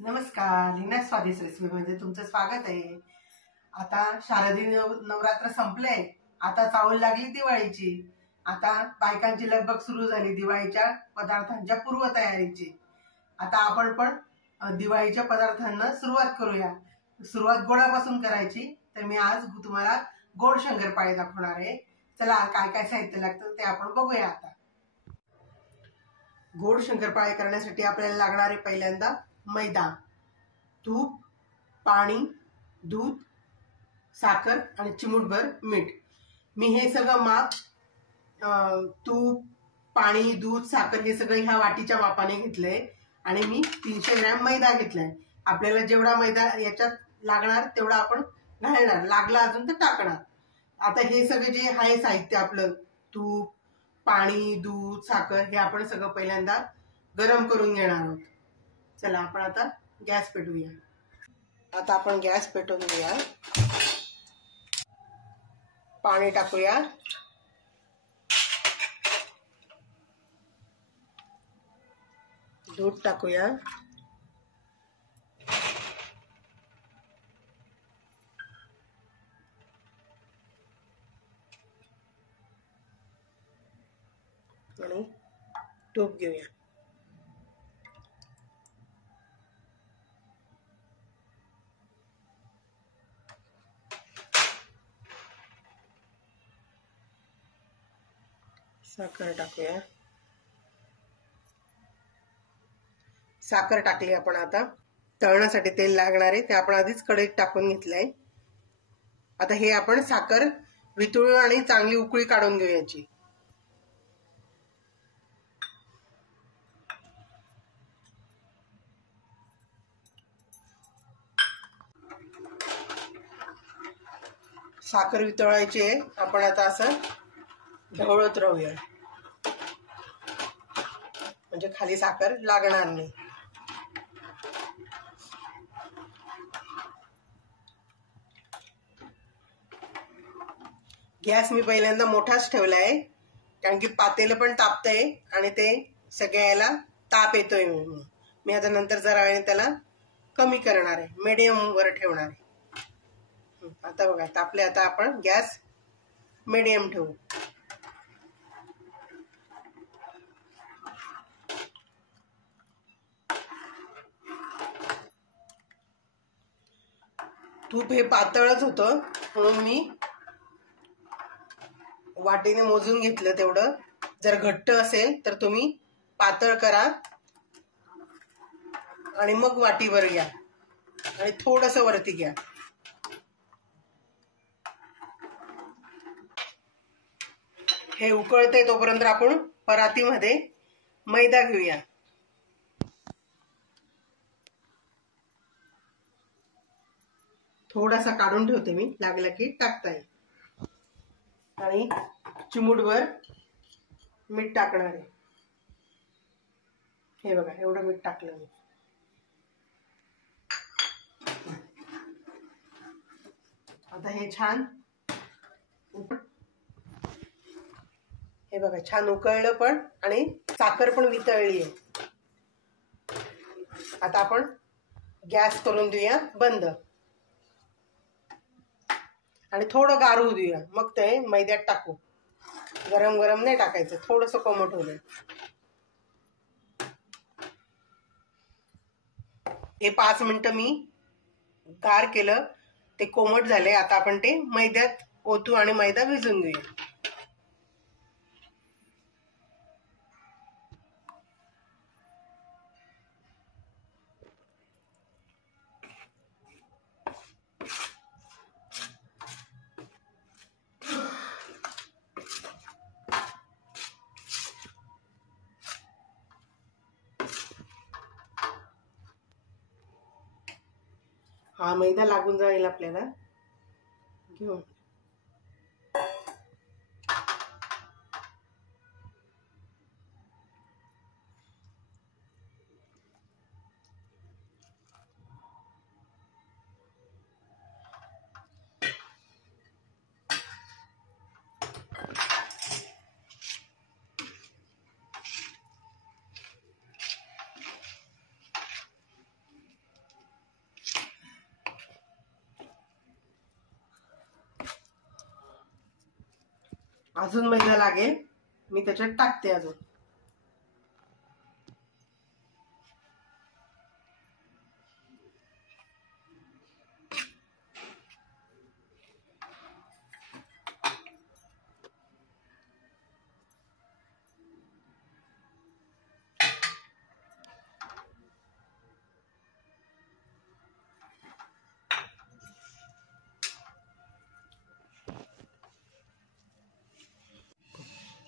नमस्कार, लीना स्वादिष्ट रेसिपीमध्ये तुमचं स्वागत आहे। आता शारदीय नवरात्र संपले, आता चावल लागली दिवाळीची। आता बायकांची लगबग सुरू झाली दिवाळीच्या पदार्थांच्या पूर्वतयारीची। आता आपण पण दिवाळीच्या पदार्थांना सुरुवात करूया। सुरुवात गोडापासून करायची, तर मी आज तुम्हाला गोड शंकरपाळे दाखवणार आहे। चला, काय काय साहित्य लागतं ते आपण बघूया। आता गोड शंकरपाळे करण्यासाठी आपल्याला लागणारे पहिल्यांदा मैदा, तूप, पाणी, दूध, साखर आणि चिमूटभर मीठ। मी हे सगळं माप तूप, पाणी, दूध, साखर हे सगळं ह्या वाटीच्या मापाने घेतलंय आणि मी 300 ग्रॅम मैदा घेतलाय। आपल्याला जेवढा मैदा याच्यात लागणार तेवढा आपण घालणार, लागला अजून तर टाकणार। आता हे सगळे जे आहे साहित्य आपलं तूप, पाणी, दूध, साखर हे आपण सगळं पहिल्यांदा गरम करून घेणार आहोत। चला, आपण आता गॅस पेटवूया। आता आपण गॅस पेटवून घेऊया। पाणी टाकूया, दूध टाकूया, आणि तूप घेऊया। साखर टाकूया, साखर टाकली आपण। आता तळण्यासाठी तेल लागणार आहे ते आपण आधीच कढईत टाकून घेतलंय। आता हे आपण साखर वितळू आणि चांगली उकळी काढून घेऊ याची। साखर वितळायची आहे, आपण आता असं ढवळत राहूया, म्हणजे खाली साखर लागणार नाही। गॅस मी पहिल्यांदा मोठाच ठेवलाय, कारण की पातेलं पण तापतंय आणि ते सगळ्याला ताप येतोय। मी आता नंतर जरा वेळाने त्याला कमी करणार आहे, मीडियम वर ठेवणार आहे। आता बघा तापले। आता आपण गॅस मीडियम ठेवू। तूप हे पातळच होतं म्हणून मी वाटीने मोजून घेतलं तेवढं। जर घट्ट असेल तर तुम्ही पातळ करा आणि मग वाटीवर घ्या आणि थोडंसं वरती घ्या। हे उकळते तोपर्यंत आपण परातीमध्ये मैदा घेऊया। थोडासा काढून ठेवते मी, लागला की टाकता येईल। आणि चिमूटभर मीठ टाकणार आहे। हे बघा, एवढं मीठ टाकलं मी। आता हे छान हे बघा छान उकळलं पण आणि साखर पण वितळली आहे। आता आपण गॅस करून देऊया बंद आणि थोडं गारू देऊया, मग ते मैद्यात टाकू। गरम गरम नाही टाकायचं, थोडंसं कोमट होऊ दे। हे 5 मिनिटं मी गार केलं, ते कोमट झाले। आता आपण ते मैद्यात ओतू आणि मैदा भिजून घेऊया। हा मैदा लागून जाईल आपल्याला, घेऊन अजून मैदा लागेल, मी त्याच्यात टाकते अजून.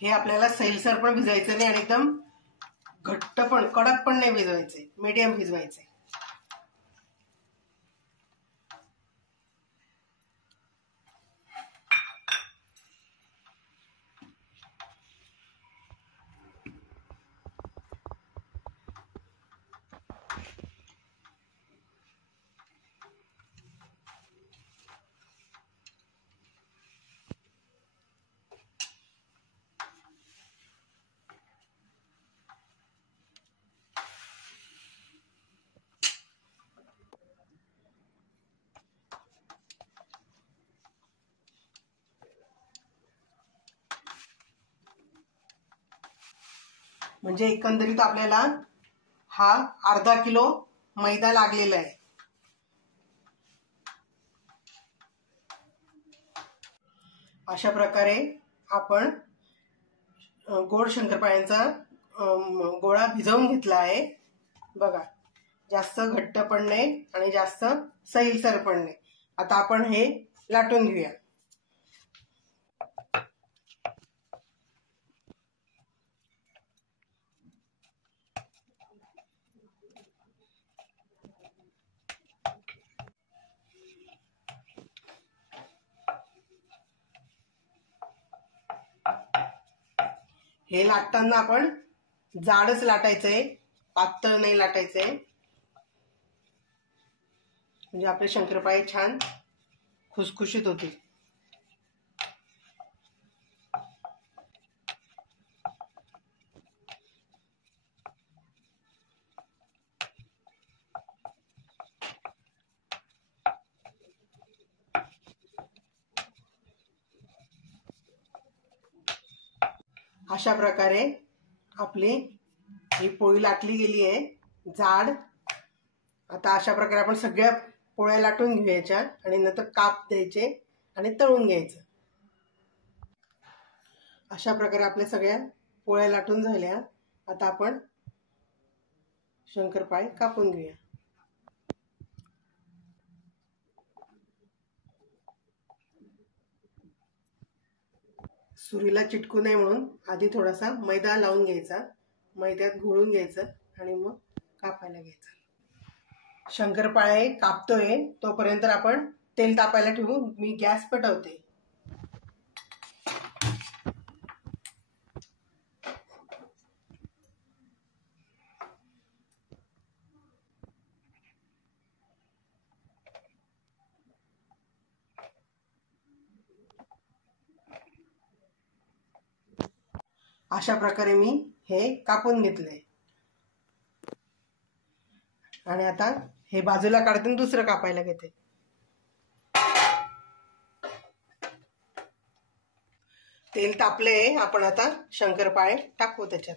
हे आपल्याला सैलसर पण भिजवायचं नाही आणि एकदम घट्ट पण कडक पण नाही भिजवायचे, मीडियम भिजवायचे. म्हणजे एकंदरीत आपल्याला हा अर्धा किलो मैदा लागलेला आहे. अशा प्रकारे आपण गोड शंकरपाळ्यांचा गोळा भिजवून घेतला आहे. बघा, जास्त घट्ट पण नाही आणि जास्त सैलसर पण नाही. आता आपण हे लाटून घेऊया. हे लाटताना आपण जाडच लाटायचंय, पातळ नाही लाटायचंय. म्हणजे आपले शंकरपाळे छान खुसखुशीत होतील. अशा प्रकारे आपली ही पोळी लाटली गेली आहे जाड. आता अशा प्रकारे आपण सगळ्या पोळ्या लाटून घ्यायच्या आणि नंतर काप द्यायचे आणि तळून घ्यायचं. अशा प्रकारे आपल्या सगळ्या पोळ्या लाटून झाल्या. आता आपण शंकरपाळे कापून घेऊया. सुरीला चिटकू नये म्हणून आधी थोडासा मैदा लावून घ्यायचा, मैद्यात घोळून घ्यायचं आणि मग कापायला घ्यायचं. शंकरपाळे कापतोय तोपर्यंत आपण तेल तापायला ठेवू. मी गॅस पेटवते. अशा प्रकारे मी हे कापून घेतले आणि आता हे बाजूला काढते आणि दुसरं कापायला घेते. तेल तापले, आपण आता शंकरपाळे टाकू त्याच्यात.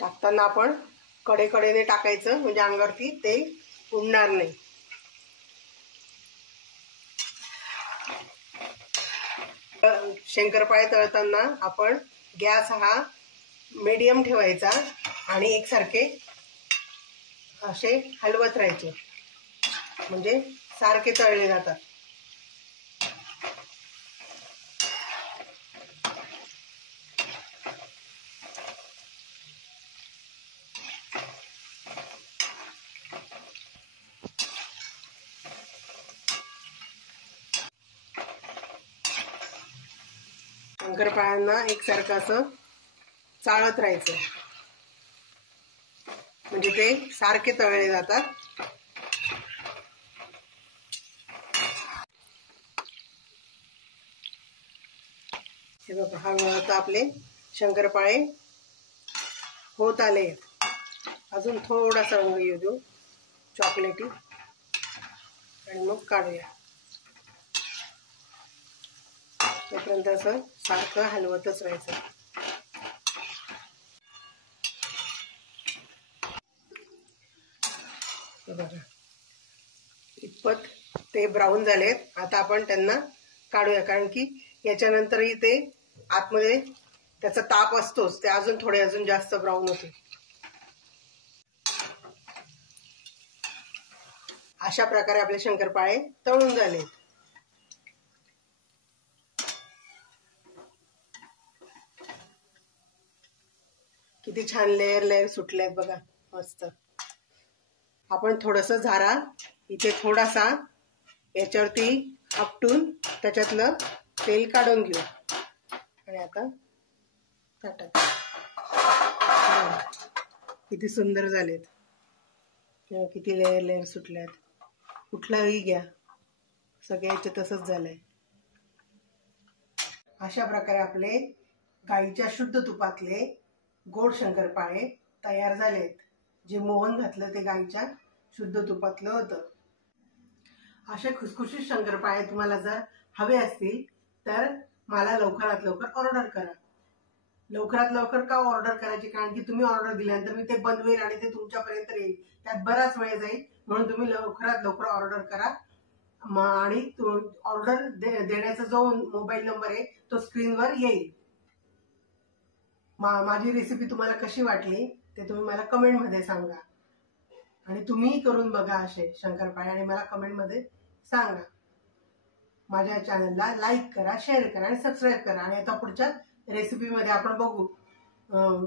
टाकताना आपण कडेकडेने टाकायचं म्हणजे अंगावरती तेल उडणार नाही. शंकरपाळे तळताना आपण गॅस हा मीडियम ठेवायचा आणि एकसारखे असे हलवत राहायचे म्हणजे सारखे तळले जातात. शंकरपाळ्यांना एकसारखं असं चाळत राहायचं, म्हणजे ते सारखे तळले जातात. हे बघा, हळूहळू आपले शंकरपाळे होत आले. अजून थोडासा रंग येऊ देऊ चॉकलेटी आणि मग काढूया. तोपर्यंत असं सारखं हलवतच राहायचं. बघा, इतपत ते ब्राऊन झालेत. आता आपण त्यांना काढूया, कारण की याच्यानंतरही ते आतमध्ये त्याचा ताप असतोच, ते अजून जास्त ब्राऊन होते. अशा प्रकारे आपले शंकरपाळे तळून झालेत. किती छान लेयर लेयर सुटलेत बघा, मस्त. आपण थोडस झारा इथे थोडासा याच्यावरती आपटून त्याच्यातलं तेल काढून घेऊ आणि आता ताटात. किती सुंदर झालेत, किती लेयर लेयर सुटल्यात. कुठलाही घ्या, सगळ्याचे तसंच झालंय. अशा प्रकारे आपले गाईच्या शुद्ध तुपातले गोड शंकरपाळे तयार झालेत. जे मोहन घातलं ते गाईच्या शुद्ध तुपातलं होतं. असे खुसखुशीत शंकरपाळे तुम्हाला जर हवे असतील तर मला लवकरात लवकर ऑर्डर करा. लवकरात लवकर का ऑर्डर करायची, कारण की तुम्ही ऑर्डर दिल्यानंतर मी ते बनवेल आणि ते तुमच्यापर्यंत येईल, त्यात बराच वेळ जाईल. म्हणून तुम्ही लवकरात लवकर ऑर्डर करा. आणि ऑर्डर देण्याचा जो मोबाईल नंबर आहे तो स्क्रीनवर येईल. माझी रेसिपी तुम्हाला कशी वाटली ते तुम्ही मला कमेंटमध्ये सांगा. आणि तुम्ही करून बघा असे शंकरपाळे आणि मला कमेंटमध्ये सांगा. माझ्या चॅनलला लाईक करा, शेअर करा आणि सबस्क्राईब करा. आणि आता पुढच्या रेसिपीमध्ये आपण बघू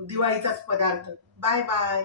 दिवाळीचाच पदार्थ. Bye bye.